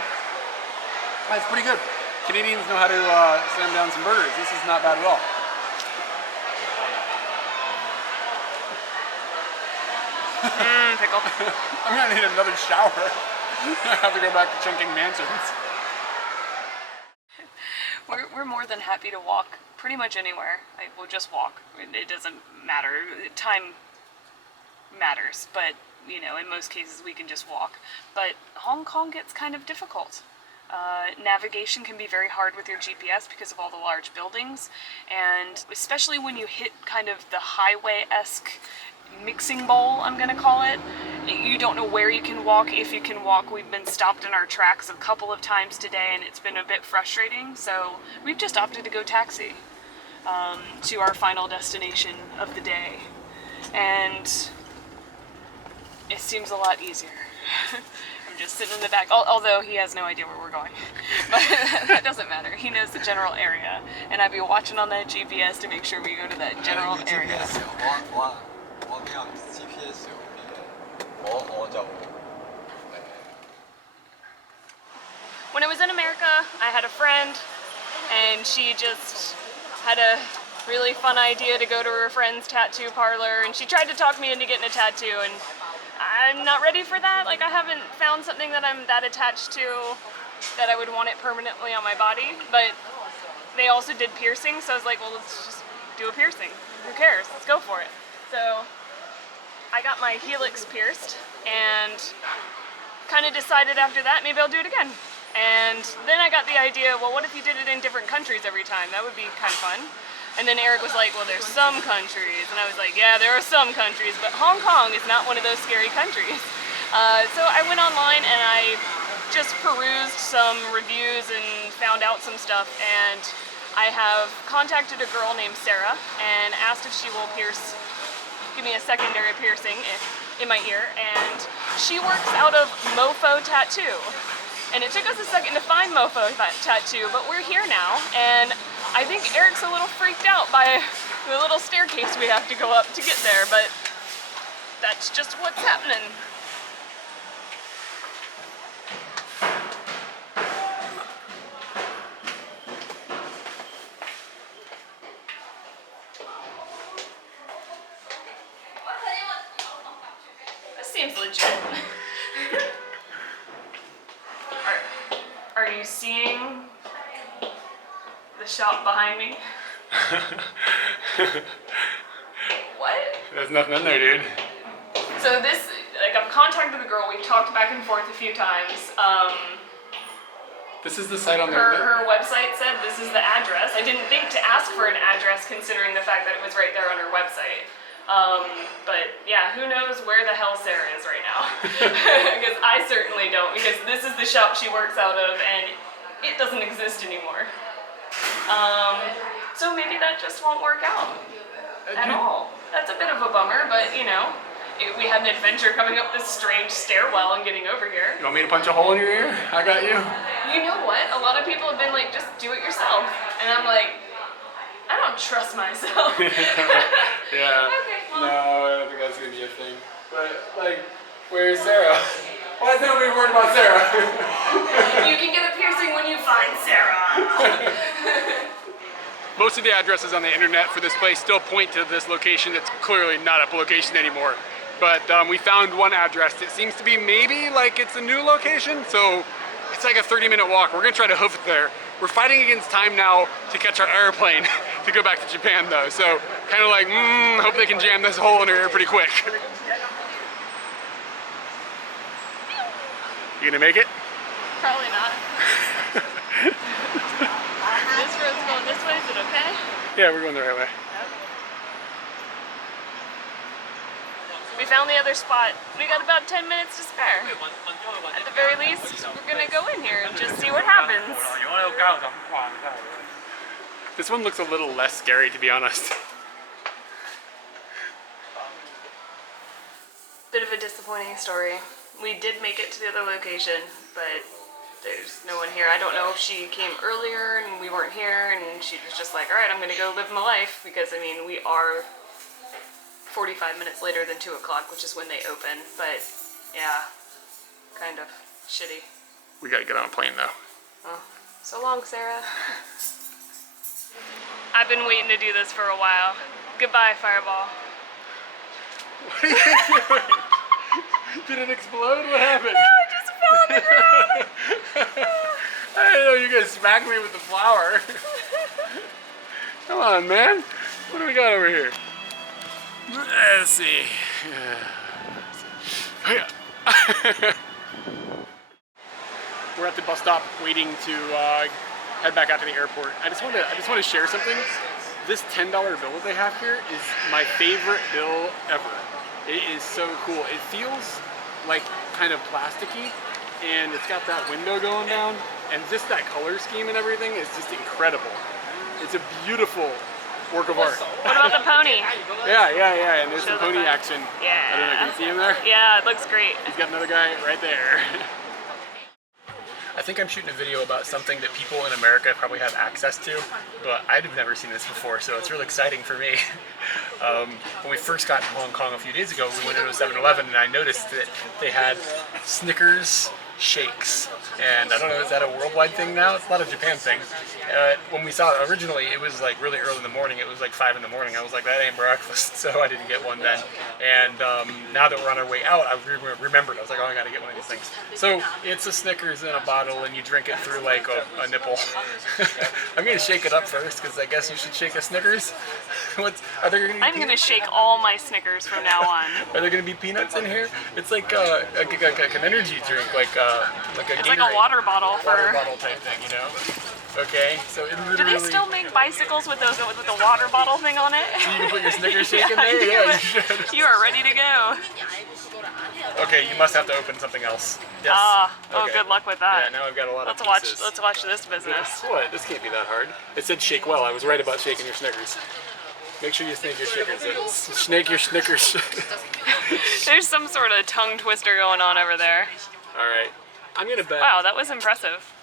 It's pretty good. Canadians know how to slam down some burgers. This is not bad at all. Pickle. I'm gonna need another shower. I have to go back to chunking mansions. We're more than happy to walk pretty much anywhere. Like, we'll just walk. It doesn't matter. Time matters, but you know, in most cases we can just walk. But Hong Kong gets kind of difficult. Navigation can be very hard with your GPS because of all the large buildings, and especially when you hit kind of the highway-esque mixing bowl, I'm gonna call it. You don't know where you can walk, if you can walk. We've been stopped in our tracks a couple of times today, and it's been a bit frustrating, so we've just opted to go taxi to our final destination of the day, and it seems a lot easier. I'm just sitting in the back, although he has no idea where we're going. But that doesn't matter. He knows the general area, and I'd be watching on that GPS to make sure we go to that general area. When I was in America, I had a friend, and she just had a really fun idea to go to her friend's tattoo parlor, and she tried to talk me into getting a tattoo, and I'm not ready for that. Like, I haven't found something that I'm that attached to that I would want it permanently on my body, but they also did piercing, so I was like, well, let's just do a piercing. Who cares? Let's go for it. So I got my helix pierced and kind of decided after that maybe I'll do it again. And then I got the idea, well, what if you did it in different countries every time? That would be kind of fun. And then Eric was like, well, there's some countries. And I was like, yeah, there are some countries, but Hong Kong is not one of those scary countries. So I went online and I just perused some reviews and found out some stuff. And I have contacted a girl named Sarah and asked if she will give me a secondary piercing in my ear. And she works out of Mofo Tattoo. And it took us a second to find Mofo Tattoo, but we're here now, and I think Eric's a little freaked out by the little staircase we have to go up to get there, but that's just what's happening. This seems legit. Are you seeing the shop behind me? What? There's nothing in there, dude. So this, like, I've contacted the girl, we've talked back and forth a few times. This is the site on there. Her website said this is the address. I didn't think to ask for an address considering the fact that it was right there on her website. But yeah, who knows where the hell Sarah is right now? Because I certainly don't, because this is the shop she works out of and it doesn't exist anymore. So maybe that just won't work out at all. That's a bit of a bummer, but you know, we had an adventure coming up this strange stairwell and getting over here. You want me to punch a hole in your ear? I got you. You know what? A lot of people have been like, just do it yourself. And I'm like, I don't trust myself. Yeah. Okay, well. No, I don't think that's gonna be a thing. But like, where's Sarah? Why is nobody worried about Sarah? You can get a piercing when you find Sarah. Most of the addresses on the internet for this place still point to this location that's clearly not a location anymore. But we found one address that seems to be maybe like it's a new location, so it's like a 30-minute walk. We're gonna try to hoof it there. We're fighting against time now to catch our airplane, to go back to Japan though. So kind of like, hope they can jam this hole in her ear pretty quick. You gonna make it? Probably not. This road's going this way, is it okay? Yeah, we're going the right way. We found the other spot. We got about 10 minutes to spare. At the very least, we're gonna go in here and just see what happens. This one looks a little less scary, to be honest. Bit of a disappointing story. We did make it to the other location, but there's no one here. I don't know if she came earlier and we weren't here and she was just like, all right, I'm gonna go live my life, because I mean, we are 45 minutes later than 2 o'clock, which is when they open, but yeah, kind of shitty. We gotta get on a plane though. Oh, so long, Sarah. I've been waiting to do this for a while. Goodbye, Fireball. What are you doing? Did it explode? What happened? No, I just fell on the ground. I didn't know you were gonna smack me with the flower. Come on, man. What do we got over here? Let's see. We're at the bus stop waiting to head back out to the airport. I just want to share something. This $10 bill that they have here is my favorite bill ever. It is so cool. It feels like kind of plasticky, and it's got that window going down, and just that color scheme and everything is just incredible. It's a beautiful work of art. What about the pony? Yeah, and there's some pony the action. Yeah. I don't know, can you see him there? Yeah, it looks great. He's got another guy right there. I think I'm shooting a video about something that people in America probably have access to, but I've never seen this before, so it's really exciting for me. When we first got to Hong Kong a few days ago, we went into a 7-Eleven and I noticed that they had Snickers shakes. And I don't know, is that a worldwide thing now? It's not a Japan thing. When we saw it originally, it was like really early in the morning. It was like 5 in the morning. I was like, that ain't breakfast, so I didn't get one then. And now that we're on our way out, I remembered. I was like, oh, I gotta get one of these things. So it's a Snickers in a bottle, and you drink it through like a nipple. I'm gonna shake it up first, because I guess you should shake a Snickers. I'm gonna shake all my Snickers from now on. Are there gonna be peanuts in here? It's like an energy drink, like a It's like a water bottle water bottle type thing, you know? Okay, so it literally... Do they still make bicycles with those with the water bottle thing on it? So you can put your Snickers shake in there? Yeah, you should. You are ready to go. Okay, you must have to open something else. Yes. Oh, good luck with that. Yeah, now I've got a lot of pieces. Let's watch this business. What? This can't be that hard. It said shake well. I was right about shaking your Snickers. Make sure you snake your Snickers. Snake your Snickers. There's some sort of tongue twister going on over there. All right. I'm gonna bet. Wow, that was impressive.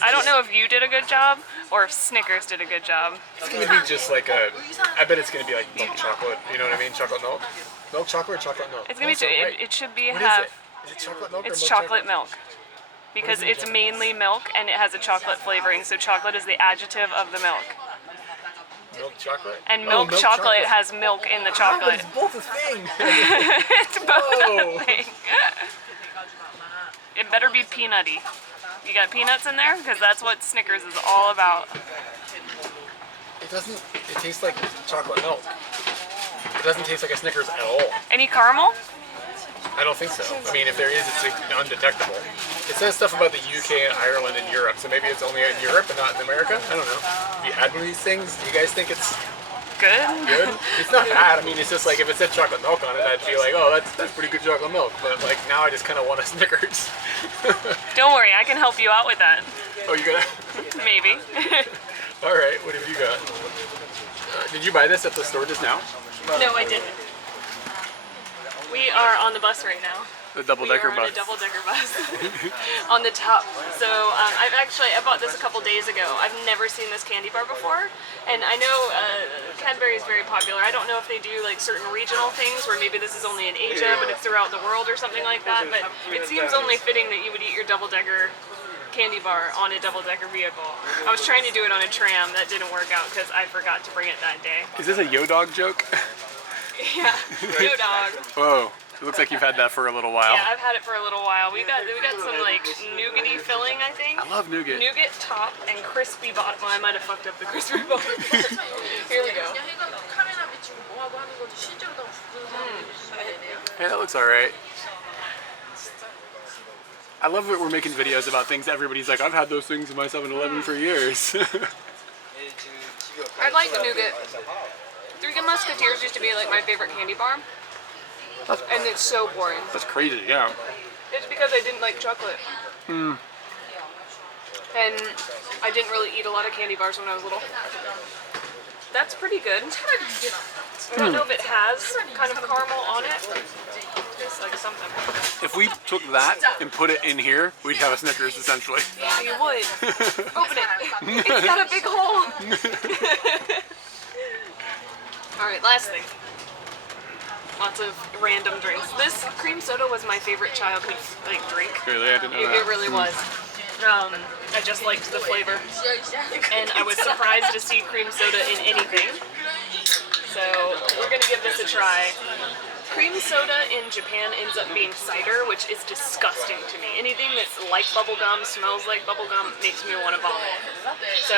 I don't know if you did a good job or if Snickers did a good job. It's gonna be just like I bet it's gonna be like milk chocolate. You know what I mean? Chocolate milk. Milk chocolate or chocolate milk? It's gonna be. It should be What have. is it? Is it chocolate milk or It's milk chocolate milk. Because it's mainly milk and it has a chocolate flavoring. So chocolate is the adjective of the milk. Milk chocolate? And milk chocolate has milk in the chocolate. It's both a thing. It's both a thing. It better be peanutty. You got peanuts in there? Because that's what Snickers is all about. It doesn't, it tastes like chocolate milk. It doesn't taste like a Snickers at all. Any caramel? I don't think so. I mean, if there is, it's like undetectable. It says stuff about the UK and Ireland and Europe, so maybe it's only in Europe and not in America? I don't know. Have you had one of these things? Do you guys think it's good? It's not bad. I mean, it's just like if it said chocolate milk on it, I'd be like, oh, that's pretty good chocolate milk. But like now I just kind of want a Snickers. Don't worry, I can help you out with that. Oh, you got it? Maybe. All right, what have you got? Did you buy this at the store just now? No, I didn't. We are on the bus right now. The double-decker bus. We are on a double-decker bus on the top. So I bought this a couple days ago. I've never seen this candy bar before, and I know Cadbury is very popular. I don't know if they do like certain regional things where maybe this is only in Asia, but it's throughout the world or something like that. But it seems only fitting that you would eat your double-decker candy bar on a double-decker vehicle. I was trying to do it on a tram. That didn't work out because I forgot to bring it that day. Is this a yo dog joke? Yeah, yo dog. Whoa. It looks like you've had that for a little while. Yeah, I've had it for a little while. We got some like nougaty filling, I think. I love nougat. Nougat top and crispy bottom. Well, I might have fucked up the crispy bottom. Here we go. Hey, that looks alright. I love that we're making videos about things everybody's like, I've had those things in my 7-Eleven for years. I like the nougat. Three Musketeers used to be like my favorite candy bar. And it's so boring. That's crazy, yeah. It's because I didn't like chocolate. And I didn't really eat a lot of candy bars when I was little. That's pretty good. I don't know if it has kind of caramel on it. It's like something. If we took that and put it in here, we'd have a Snickers essentially. Yeah, you would. Open it. It's got a big hole. Alright, last thing. Lots of random drinks. This cream soda was my favorite childhood drink. Really? I didn't know that. It really was. I just liked the flavor. And I was surprised to see cream soda in anything. So we're gonna give this a try. Cream soda in Japan ends up being cider, which is disgusting to me. Anything that's like bubblegum, smells like bubblegum, makes me want to vomit. So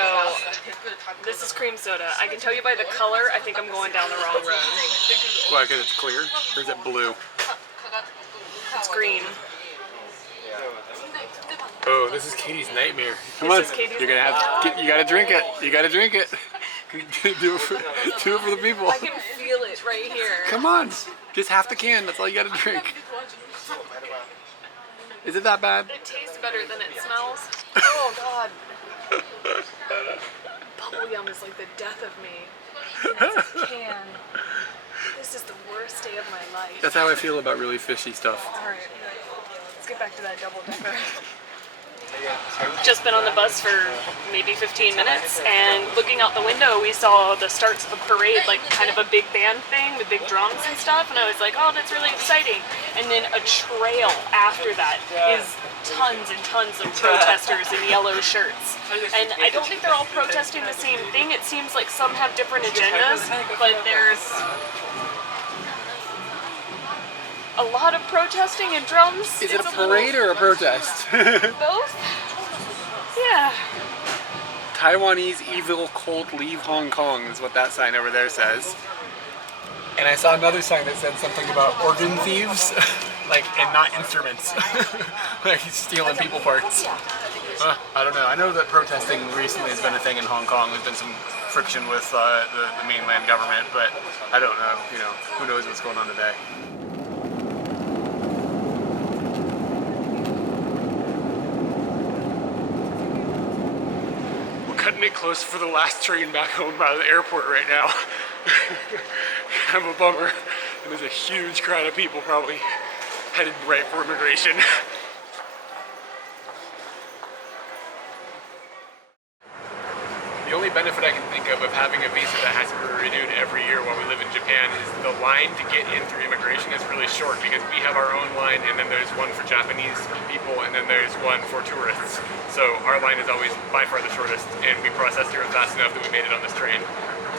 this is cream soda. I can tell you by the color, I think I'm going down the wrong road. Why, because it's clear? Or is it blue? It's green. Oh, this is Katie's nightmare. Come This on, is Katie's you're gonna have to, you gotta drink it. You gotta drink it. do it for the people. I can feel it right here. Come on, just half the can. That's all you gotta drink. Is it that bad? It tastes better than it smells. Oh God. Bubble yum is like the death of me. That's a can. This is the worst day of my life. That's how I feel about really fishy stuff. Alright, let's get back to that double decker. Just been on the bus for maybe 15 minutes, and looking out the window we saw the starts of a parade, like kind of a big band thing with big drums and stuff, and I was like, oh, that's really exciting. And then a trail after that is tons and tons of protesters in yellow shirts. And I don't think they're all protesting the same thing. It seems like some have different agendas, but there's a lot of protesting and drums. Is it a parade or a protest? Both? Yeah. Taiwanese evil cult leave Hong Kong is what that sign over there says. And I saw another sign that said something about organ thieves, and not instruments, like stealing people parts. I don't know. I know that protesting recently has been a thing in Hong Kong. There's been some friction with the mainland government, but I don't know. Who knows what's going on today. Cutting it close for the last train back home out of the airport right now. Kind of a bummer. And there's a huge crowd of people probably headed right for immigration. The only benefit I can think of having a visa that has to be renewed every year while we live in Japan is the line to get in through immigration is really short, because we have our own line, and then there's one for Japanese people, and then there's one for tourists. So our line is always by far the shortest, and we processed through it fast enough that we made it on this train,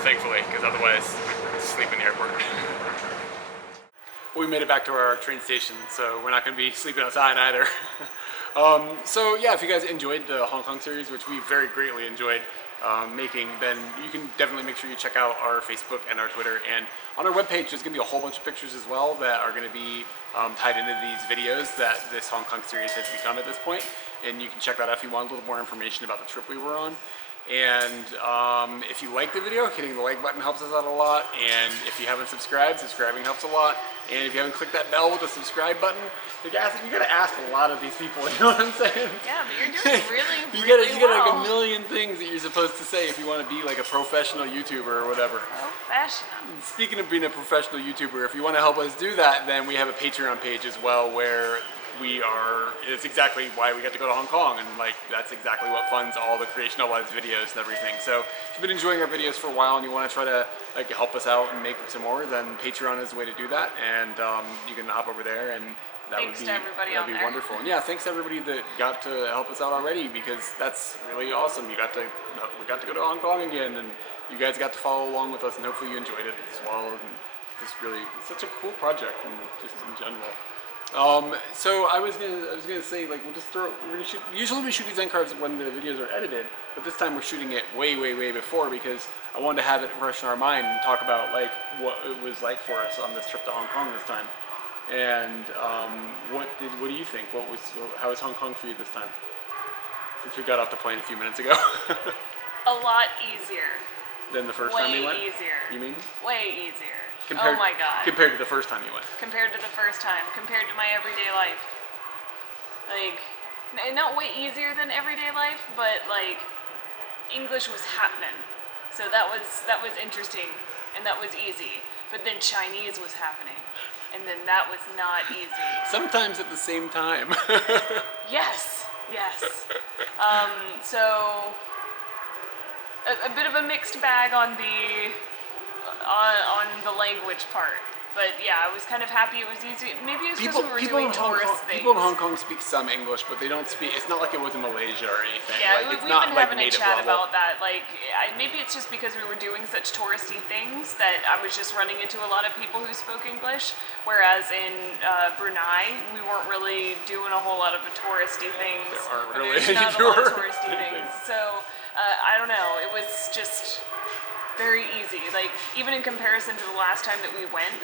thankfully, because otherwise we'd sleep in the airport. We made it back to our train station, so we're not going to be sleeping outside either. So yeah, if you guys enjoyed the Hong Kong series, which we very greatly enjoyed making, then you can definitely make sure you check out our Facebook and our Twitter. And on our webpage, there's going to be a whole bunch of pictures as well that are going to be tied into these videos that this Hong Kong series has become at this point. And you can check that out if you want a little more information about the trip we were on. And if you like the video, hitting the like button helps us out a lot. And if you haven't subscribed, subscribing helps a lot. And if you haven't clicked that bell with the subscribe button, you gotta ask a lot of these people, you know what I'm saying? Yeah, but you're doing really, you really got like well. a million things that you're supposed to say if you want to be like a professional YouTuber or whatever. Professional. Speaking of being a professional YouTuber, if you want to help us do that, then we have a Patreon page as well where it's exactly why we got to go to Hong Kong, and that's exactly what funds all the creation of all these videos and everything. So if you've been enjoying our videos for a while and you want to try to help us out and make some more, then Patreon is the way to do that, and you can hop over there, and Thanks to everybody that'd be wonderful. And yeah, thanks to everybody that got to help us out already, because that's really awesome. We got to go to Hong Kong again, and you guys got to follow along with us, and hopefully you enjoyed it as well. And just really such a cool project, and just in general. So I was gonna say, like, we're gonna shoot. Usually we shoot these end cards when the videos are edited, but this time we're shooting it way before, because I wanted to have it fresh in our mind and talk about like what it was like for us on this trip to Hong Kong this time. And what do you think? How was Hong Kong for you this time? Since we got off the plane a few minutes ago. A lot easier. Than the first time you went? Way easier. You mean? Way easier. Compared, oh my god. Compared to the first time you went? Compared to the first time. Compared to my everyday life. Like, not way easier than everyday life, but like, English was happening. So that was interesting, and that was easy. But then Chinese was happening, and then that was not easy. Sometimes at the same time. Yes. So a bit of a mixed bag on the language part, but yeah, I was kind of happy it was easy. Maybe it's because we were doing tourist things. People in Hong Kong speak some English, but they don't speak. It's not like it was in Malaysia or anything. Yeah, like, we've been having a chat about that. Like, maybe it's just because we were doing such touristy things that I was just running into a lot of people who spoke English. Whereas in Brunei, we weren't really doing a whole lot of the touristy things. There aren't really There's any not a lot of touristy things. So I don't know. It was just very easy. Like, even in comparison to the last time that we went,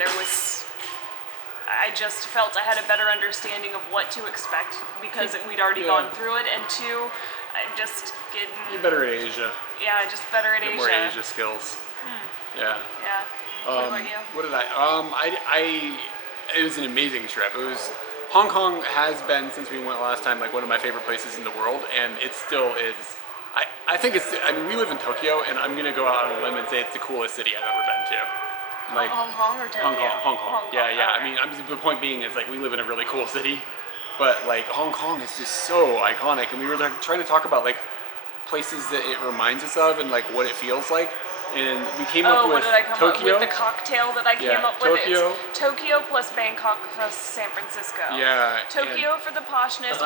I just felt I had a better understanding of what to expect because we'd already gone through it, and two, I'm just getting... You're better at Asia. Yeah, just better at Asia. More Asia skills. Yeah. Yeah. What about you? What did it was an amazing trip. Hong Kong has been, since we went last time, like one of my favorite places in the world, and it still is. I think we live in Tokyo, and I'm gonna go out on a limb and say it's the coolest city I've ever been to. Like Hong Kong or Tokyo? Hong Kong. Yeah. Okay. I mean, the point being is like we live in a really cool city, but like Hong Kong is just so iconic, and we were like trying to talk about like places that it reminds us of and like what it feels like. And we came up with Tokyo. With the cocktail that I came up with? Tokyo. It's Tokyo plus Bangkok plus San Francisco. Yeah. Tokyo for the poshness,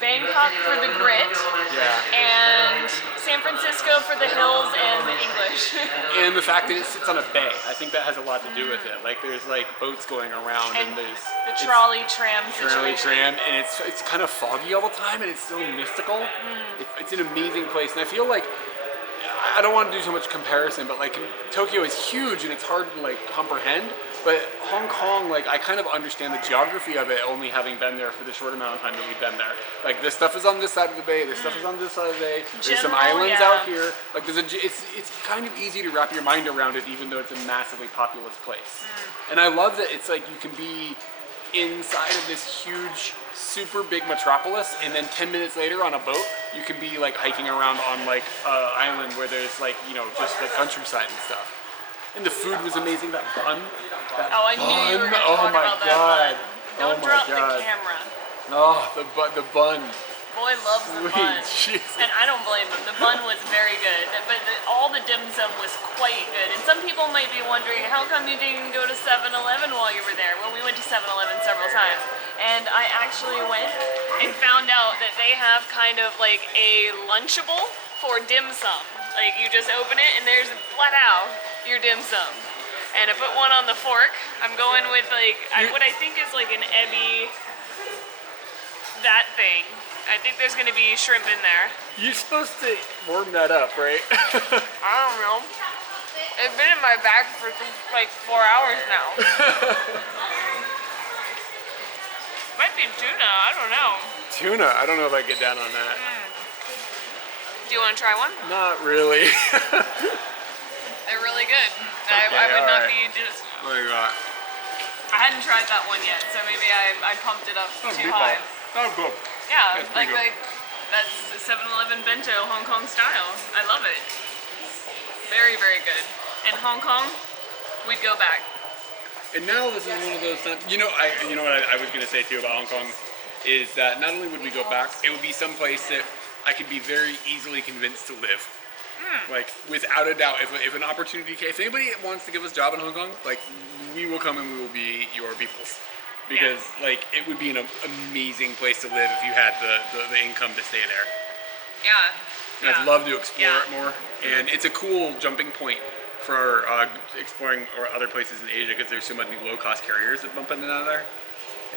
Bangkok for the grit, and San Francisco for the hills and the English. And the fact that it sits on a bay, I think that has a lot to do with it. Like there's like boats going around, and there's the trolley tram situation. And it's kind of foggy all the time, and it's so mystical. It's an amazing place, and I feel like I don't want to do so much comparison, but like Tokyo is huge and it's hard to like comprehend. But Hong Kong, like I kind of understand the geography of it, only having been there for the short amount of time that we've been there. Like this stuff is on this side of the bay, this stuff is on this side of the bay. There's some islands out here. Like it's kind of easy to wrap your mind around it, even though it's a massively populous place. And I love that it's like you can be inside of this huge, super big metropolis, and then 10 minutes later on a boat, you can be like hiking around on like an island where there's like, you know, just the countryside and stuff. And the food was amazing. That bun. I knew you were going to talk about that bun. Don't drop the camera. Oh, the bun. Boy loves the bun. Jesus. And I don't blame him. The bun was very good. But all the dim sum was quite good. And some people might be wondering, how come you didn't go to 7-Eleven while you were there? Well, we went to 7-Eleven several times. And I actually went and found out that they have kind of like a Lunchable for dim sum. Like you just open it and there's flat out your dim sum. And I put one on the fork. I'm going with like what I think is like an Ebi, that thing. I think there's gonna be shrimp in there. You're supposed to warm that up, right? I don't know. It's been in my bag for like 4 hours now. Might be tuna, I don't know. Tuna? I don't know if I get down on that. Do you want to try one? Not really. They're really good. Okay, I would not right. be just... What do you got? I hadn't tried that one yet, so maybe I pumped it up too high. Oh, good. Yeah, That's like pretty good. that's 7-Eleven bento Hong Kong style. I love it. Very, very good. And Hong Kong, we'd go back. And now this is one of those times. You know what I was gonna say too about Hong Kong is that not only would we go back, it would be someplace that I could be very easily convinced to live. Like without a doubt, if an opportunity came, if anybody wants to give us a job in Hong Kong, like we will come and we will be your peoples. Because like it would be an amazing place to live if you had the income to stay there. Yeah. And I'd love to explore it more, and it's a cool jumping point for exploring or other places in Asia because there's so many low-cost carriers that bump in and out of there,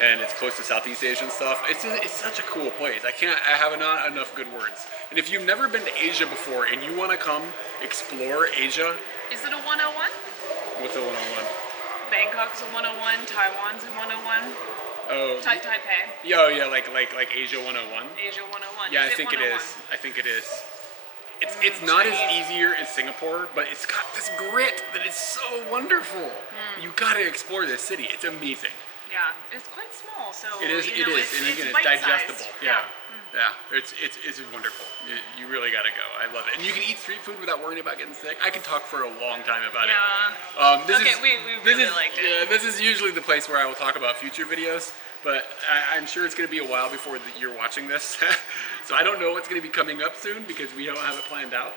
and it's close to Southeast Asia and stuff. It's such a cool place. I have not enough good words. And if you've never been to Asia before and you want to come explore Asia, Is it a 101? what's a 101? Bangkok's a 101, Taiwan's a 101, Oh, Taipei, yeah, like Asia 101. Asia 101. Yeah, I Is it think it 101? is. I think it is. It's not as easier as Singapore, but it's got this grit that is so wonderful. You gotta explore this city. It's amazing. Yeah, it's quite small, so It is. you know, and again, it's bite-sized. digestible. Yeah. It's wonderful. You really gotta go. I love it. And you can eat street food without worrying about getting sick. I could talk for a long time about it. Yeah. This Okay, is, we this really is, liked it. Yeah, this is usually the place where I will talk about future videos, but I'm sure it's going to be a while before you're watching this. So I don't know what's going to be coming up soon because we don't have it planned out.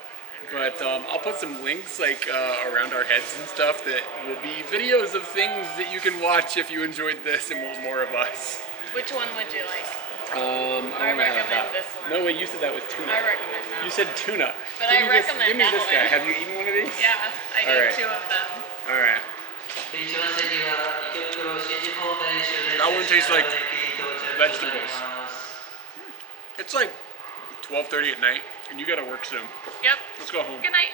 But I'll put some links like around our heads and stuff that will be videos of things that you can watch if you enjoyed this and want more of us. Which one would you like? I recommend this one. No, wait, you said that was tuna. I recommend that. You said tuna. But Give I me this- recommend Give me that this guy. one. Have you eaten one of these? Yeah, I All ate right. 2 of them. All right. That one tastes like vegetables. It's like 12:30 at night, and you gotta work soon. Yep. Let's go home. Good night.